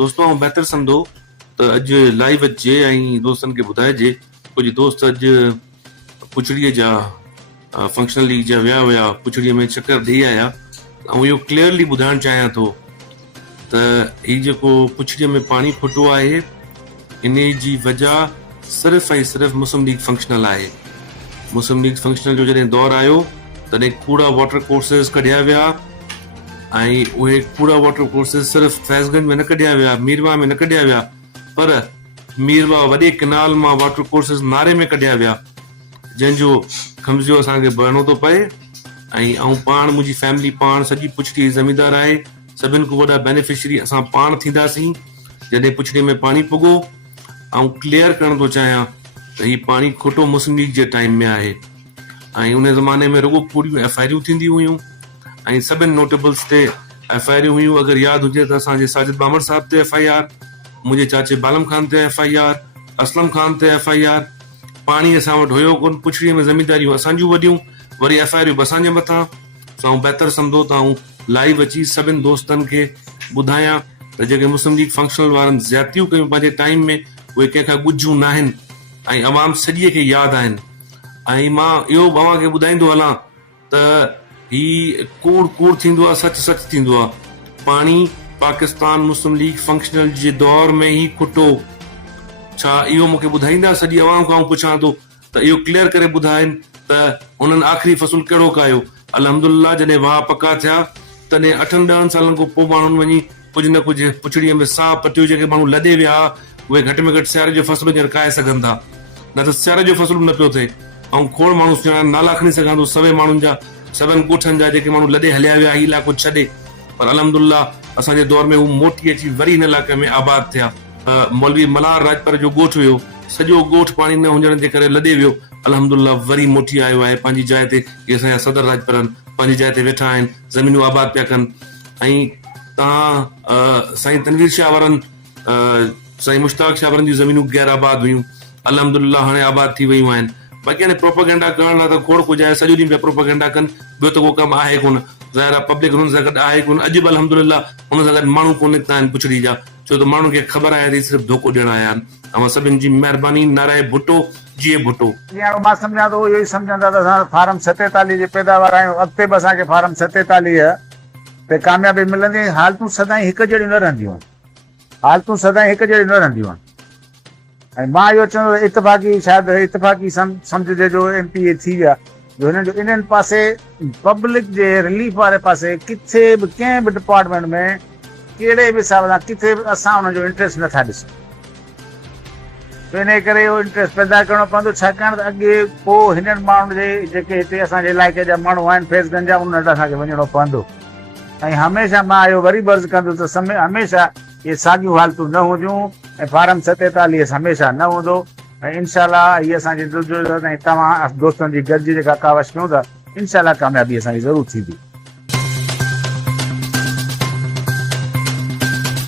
दोस्तों बेहतर समझो तो अज लाइव अचे दोस्तन के बुधाइजे कुछ दोस्त अज पुछड़ीअ जा फंक्शनल लीग जा विया हुआ पुछड़ीअ में चक्कर ॾेई आया ऐं इहो क्लियरली ॿुधाइण चाहियां थो त हीउ जेको पुछड़ीअ में पानी फुटो आहे इन जी वजह सिर्फ़ ऐं सिर्फ़ मुस्लिम लीग फंक्शनल आहे। मुस्लिम लीग फंक्शनल जो जॾहिं दौर आयो तॾहिं कूड़ा वाटर कोर्सेस कढिया विया ऐं उहे कूड़ा वाटर कोर्सेस सिर्फ़ फैज़गंज में न कढिया विया, मीरवा में न कढिया विया, पर मीरवा वॾे किनाल मां वाटर कोर्सेस नारे में कढिया विया, जंहिंजो खमज़ियो असांखे भरणो थो पए। ऐं पाण मुंहिंजी फैमिली पाण सॼी पुछड़ी ज़मींदार आहे, सभिनि खां वॾा बेनिफिशरी असां पाण थींदासीं जॾहिं पुछड़ी में पानी पुॻो। ऐं क्लियर करणु थो चाहियां त हीउ पानी खुटो मुस्लिम लीग जे टाइम में आहे ऐं उन ज़माने में रुॻो पूरियूं एफआईआरियूं थींदियूं हुयूं ऐं सभिनि नोटेबल्स ते एफआईआरियूं हुयूं। अगरि यादि हुजे त असांजे साजिद बामर साहब ते एफआईआर, मुंहिंजे चाचे बालम खान ते एफआईआर, असलम खान ते एफआईआर। पाणी असां वटि हुयो कोन, पुछड़ीअ में ज़मींदारियूं असांजियूं वॾियूं, वरी एफआईआरियूं बि असांजे मथां। ऐं बहितर सम्झो त आऊं लाइव अची सभिनि दोस्तनि खे ॿुधायां त जेके मुस्लिम लीग फंक्शनल वारनि ज़्यादतियूं कयूं पंहिंजे टाइम में उहे कंहिंखां ॻुझूं न आहिनि ऐं अवाम सॼीअ खे यादि आहिनि। ऐं मां इहो अव्हांखे ॿुधाईंदो हलां त ही कूड़ कूड़ थींदो आहे, सच सच थींदो आहे। पाणी पाकिस्तान मुस्लिम लीग फंक्शनल जे दौर में ई खुटो। छा इहो मूंखे ॿुधाईंदा? सॼी अवाम खां पुछां थो त इहो क्लियर करे ॿुधाइनि त उन्हनि आख़िरी फ़सुल कहिड़ो कयो। अल्हम्दुलिल्लाह जॾहिं वाह पका थिया तॾहिं 8-10 सालनि खां पोइ माण्हुनि वञी कुझु न कुझु पुछड़ीअ में साह पटियो। जेके माण्हू लॾे विया उहे घटि में घटि सियारे जो फ़सुलु हींअर खाए सघनि था, न त सियारे जो फ़सुलु न पियो थिए। ऐं खोड़ माण्हू नाला खणी सघां थो सभई माण्हुनि जा, सभिनि ॻोठनि जा, जेके माण्हू लॾे हलिया विया हीउ इलाइक़ो छॾे, पर अल्हम्दुलिल्लाह असांजे दौर में हू मोटी अची वरी हिन इलाइक़े में आबाद थिया। मौलवी मल्हार राजपर जो ॻोठ हुयो, सॼो ॻोठ पाणी न हुजण जे करे लॾे वियो, अल्हम्दुलिल्लाह वरी मोटी आयो आहे पंहिंजी जाइ ते। इहे असांजा सदर राजपर आहिनि, पंहिंजी जाइ ते वेठा आहिनि, ज़मीनूं आबाद पिया कनि। ऐं तव्हां साईं तनवीर शाह वारनि, साईं मुश्ताक शाह वारनि जी ज़मीनूं गैर आबाद हुयूं, अल्हम्दुलिल्लाह हाणे आबाद थी वियूं आहिनि। बाक़ी हाणे प्रोपेगेंडा करण लाइ त खोड़ कुझु आहे, सॼो ॾींहुं पिया प्रोपेगेंडा कनि, ॿियो त को कमु आहे कोन। ज़ाहिर आहे पब्लिक हुननि सां गॾु आहे कोन, अॼु बि अल्हम्दुलिल्लाह हुन सां गॾु माण्हू कोन निकिता आहिनि पुछड़ी जा, छो त माण्हुनि खे ख़बर आहे त सिर्फ़ु धोखो ॾियण आया आहिनि। ऐं सभिनि जी महिरबानी। नाराए भुट्टो जीए भुट्टो। मां सम्झां थो इहो ई सम्झंदा त असां फार्म 47 जे पैदावार आहियूं, अॻिते बि असांखे फार्म 47 ते कामयाबी मिलंदी। हालतूं सदाईं हिकु जहिड़ियूं न रहंदियूं आहिनि, हालतूं सदाईं हिकु जहिड़ियूं न रहंदियूं आहिनि। ऐं मां इहो चवंदो इतफ़ाक़ी शायदि इतफ़ाक़ी सम्झिजे जो MPA थी विया जो हिननि जो इन्हनि पासे पब्लिक जे रिलीफ वारे पासे किथे बि कंहिं बि डिपार्टमेंट में कहिड़े बि हिसाब सां किथे बि असां हुननि जो इंट्रस्ट नथा ॾिसूं। इन करे इहो इंट्रस्ट पैदा करणो पवंदो, छाकाणि त अॻे पोइ हिननि माण्हुनि जे जेके हिते असांजे इलाइक़े जा माण्हू आहिनि फैज़गंज जा, उन्हनि वटि असांखे वञिणो पवंदो। ऐं हमेशह मां इहो वरी बर्ज़ कंदुसि त हमेशह इहे साॻियूं हालतूं न हुजूं ऐं फार्म 47 हमेशह न हूंदो। ऐं इनशाला इहे असांजी तव्हां दोस्तनि जी गॾिजी जेका कावश कयूं था, इनशाला कामयाबी असांजी ज़रूरु थींदी।